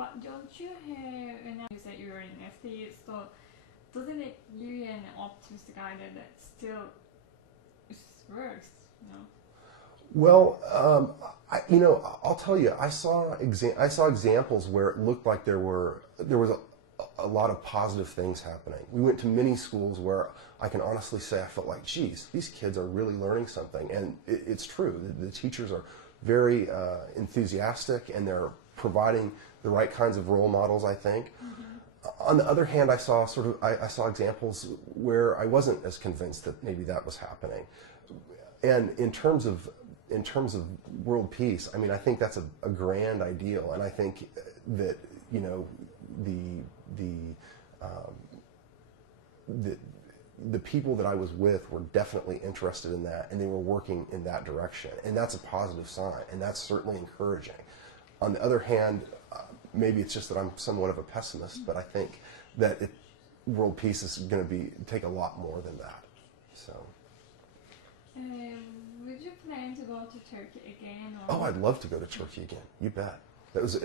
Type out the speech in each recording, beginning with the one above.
But don't you have, when you said you were an atheist, so doesn't it give you an optimistic idea that still works, you know? Well, I'll tell you, I saw examples where it looked like there was a lot of positive things happening. We went to many schools where I can honestly say I felt like, geez, these kids are really learning something, and it's true. The teachers are very enthusiastic, and they're providing the right kinds of role models, I think. Mm-hmm. On the other hand, I saw examples where I wasn't as convinced that maybe that was happening. And in terms of world peace, I mean, I think that's a grand ideal, and I think that, you know, the people that I was with were definitely interested in that, and they were working in that direction, and that's a positive sign, and that's certainly encouraging. On the other hand, maybe it's just that I'm somewhat of a pessimist, but I think that world peace is going to take a lot more than that. So. Would you plan to go to Turkey again? Or? Oh, I'd love to go to Turkey again. You bet. It was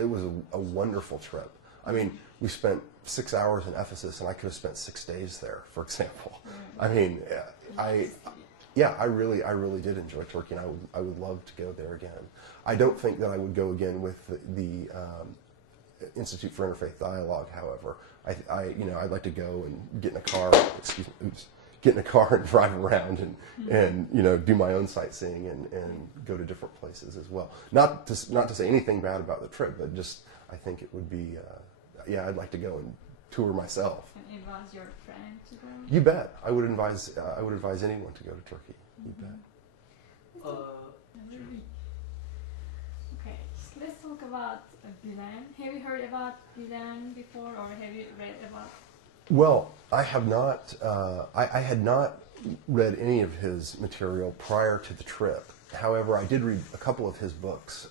a wonderful trip. I mean, we spent 6 hours in Ephesus, and I could have spent 6 days there, for example. I mean, I really did enjoy Turkey, and I would love to go there again. I don't think that I would go again with the Institute for Interfaith Dialogue. However, I'd like to go and get in a car. Get in a car and drive around and do my own sightseeing and go to different places as well. Not to say anything bad about the trip, but just I think it would be I'd like to go and tour myself. And advise your friend to go? You bet. I would advise anyone to go to Turkey. You bet. Okay, so let's talk about Gulen. Have you heard about Gulen before, or have you read about? Well, I have not. I had not read any of his material prior to the trip. However, I did read a couple of his books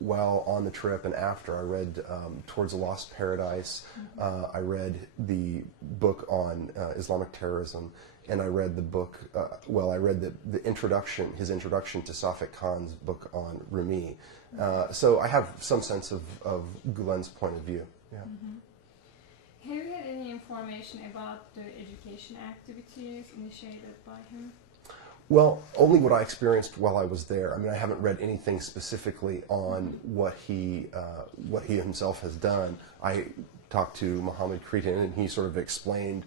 while on the trip and after. I read Towards a Lost Paradise. I read the book on Islamic terrorism, and I read the book. I read the introduction, his introduction to Safik Khan's book on Rumi. So I have some sense of Gulen's point of view. Yeah. Mm-hmm. Have you had any information about the education activities initiated by him? Well, only what I experienced while I was there. I mean, I haven't read anything specifically on what he himself has done. I talked to Mohammed Cretan, and he sort of explained,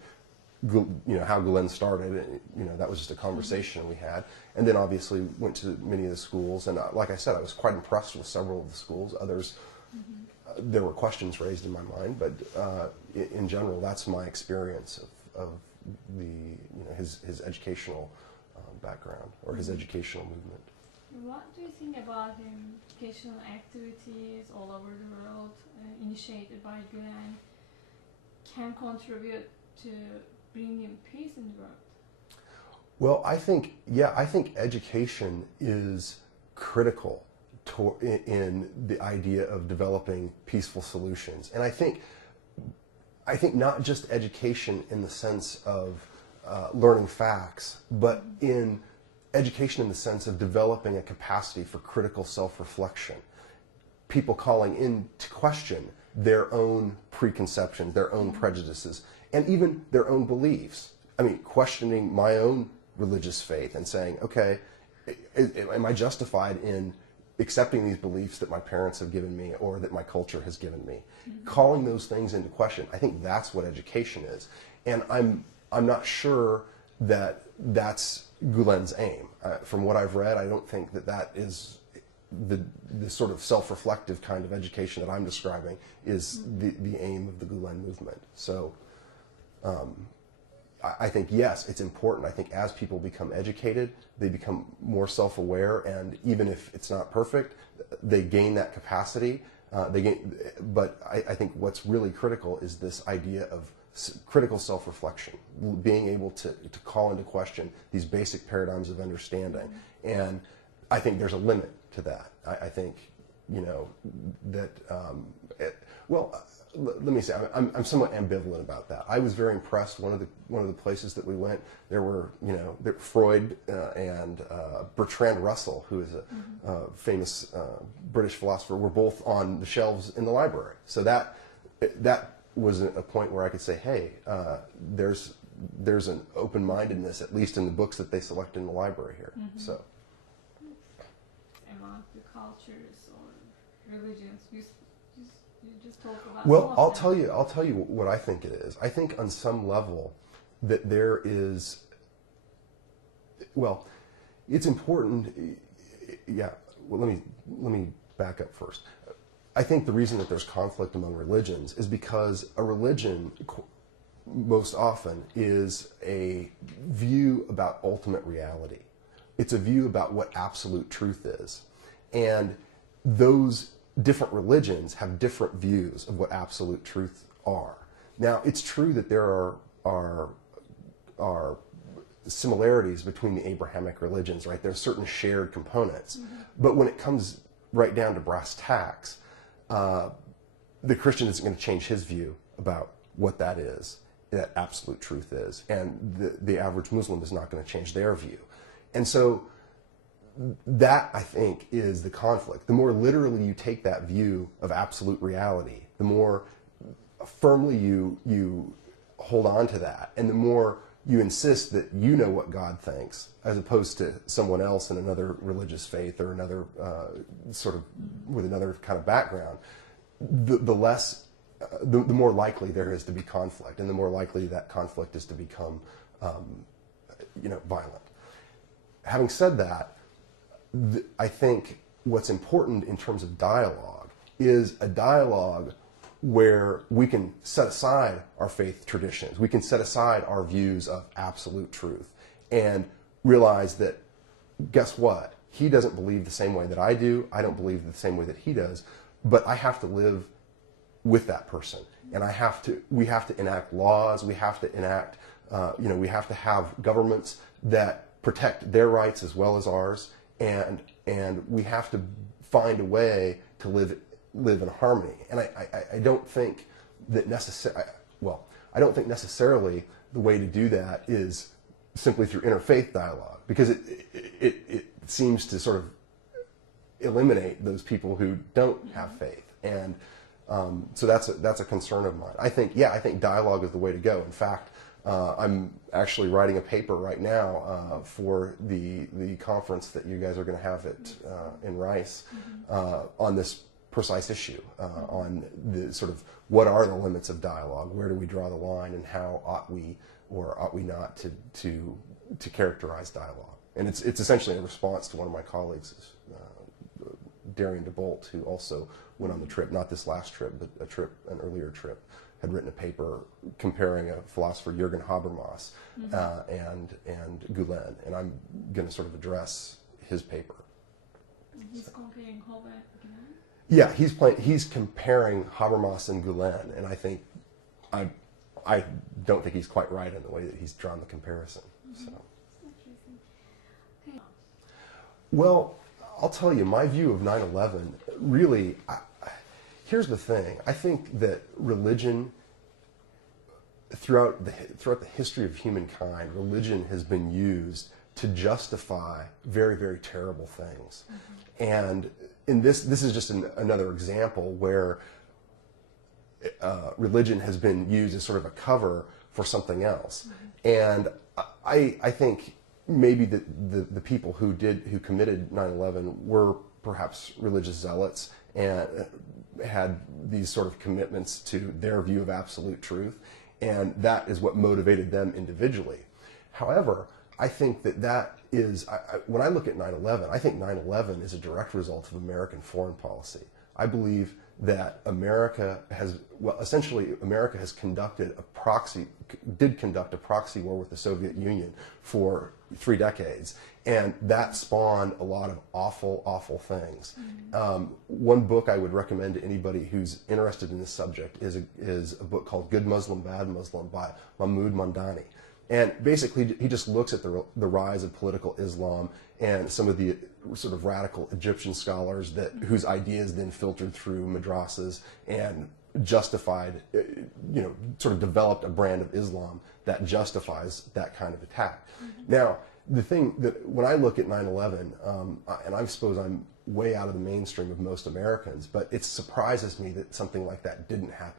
how Gulen started. And, that was just a conversation we had. And then obviously went to many of the schools. And like I said, I was quite impressed with several of the schools. Others, there were questions raised in my mind, but in general, that's my experience of his educational background or his educational movement. What do you think about educational activities all over the world initiated by Gulen can contribute to bringing peace in the world? Well, I think education is critical in the idea of developing peaceful solutions, and I think not just education in the sense of learning facts, but in education in the sense of developing a capacity for critical self-reflection. People calling into question their own preconceptions, their own prejudices, and even their own beliefs. I mean, questioning my own religious faith and saying, okay, am I justified in accepting these beliefs that my parents have given me or that my culture has given me? Calling those things into question, I think that's what education is. And I'm not sure that that's Gulen's aim. From what I've read, I don't think that is the sort of self-reflective kind of education that I'm describing is the aim of the Gulen movement. So I think, yes, it's important. I think as people become educated, they become more self-aware, and even if it's not perfect, they gain that capacity. But I think what's really critical is this idea of critical self-reflection, being able to call into question these basic paradigms of understanding. And I think there's a limit to that. I think, that, let me say, I'm somewhat ambivalent about that. I was very impressed. One of the places that we went, there were, Freud and Bertrand Russell, who is a famous British philosopher, were both on the shelves in the library. So that was a point where I could say, hey, there's an open-mindedness, at least in the books that they select in the library here. So. Among the cultures or religions, you just talk about. Well, I'll tell you what I think it is. I think on some level that there is. Well, it's important. Yeah. Well, let me back up first. I think the reason that there's conflict among religions is because a religion most often is a view about ultimate reality. It's a view about what absolute truth is. And those different religions have different views of what absolute truth are. Now, it's true that there are similarities between the Abrahamic religions, right? There are certain shared components. But when it comes right down to brass tacks, the Christian isn't going to change his view about what that is, that absolute truth is. And the average Muslim is not going to change their view. And so that, I think, is the conflict. The more literally you take that view of absolute reality, the more firmly you hold on to that, and the more you insist that you know what God thinks, as opposed to someone else in another religious faith or another sort of with another kind of background, the more likely there is to be conflict, and the more likely that conflict is to become violent. Having said that, I think what's important in terms of dialogue is a dialogue where we can set aside our faith traditions, we can set aside our views of absolute truth, and realize that, guess what? He doesn't believe the same way that I do, I don't believe the same way that he does, but I have to live with that person, and we have to enact laws, we have to enact, we have to have governments that protect their rights as well as ours, and we have to find a way to live in harmony. And I don't think that I don't think necessarily the way to do that is simply through interfaith dialogue, because it seems to sort of eliminate those people who don't have faith, and so that's a concern of mine. I think dialogue is the way to go. In fact, I'm actually writing a paper right now for the conference that you guys are going to have in Rice on this precise issue, on the sort of what are the limits of dialogue, where do we draw the line, and how ought we or ought we not to characterize dialogue. And it's essentially a response to one of my colleagues, Darian DeBolt, who also went on the trip, not this last trip, but an earlier trip, had written a paper comparing a philosopher, Jürgen Habermas, and Gulen, and I'm going to sort of address his paper. He's comparing Gulen? Yeah, he's comparing Habermas and Gulen, and I think I don't think he's quite right in the way that he's drawn the comparison. So, okay. Well, I'll tell you, my view of 9/11 really. Here's the thing. I think that religion, throughout the history of humankind, religion has been used to justify very, very terrible things. And this is just another example where religion has been used as sort of a cover for something else. And I think maybe the people who committed 9/11 were perhaps religious zealots and had these sort of commitments to their view of absolute truth, and that is what motivated them individually. However, I think that is, when I look at 9/11, I think 9/11 is a direct result of American foreign policy. I believe that America has conducted did conduct a proxy war with the Soviet Union for 3 decades, and that spawned a lot of awful, awful things. One book I would recommend to anybody who's interested in this subject is a book called Good Muslim, Bad Muslim by Mahmoud Mamdani. And basically, he just looks at the rise of political Islam and some of the sort of radical Egyptian scholars whose ideas then filtered through madrasas and justified, sort of developed a brand of Islam that justifies that kind of attack. Now, the thing that when I look at 9/11, and I suppose I'm way out of the mainstream of most Americans, but it surprises me that something like that didn't happen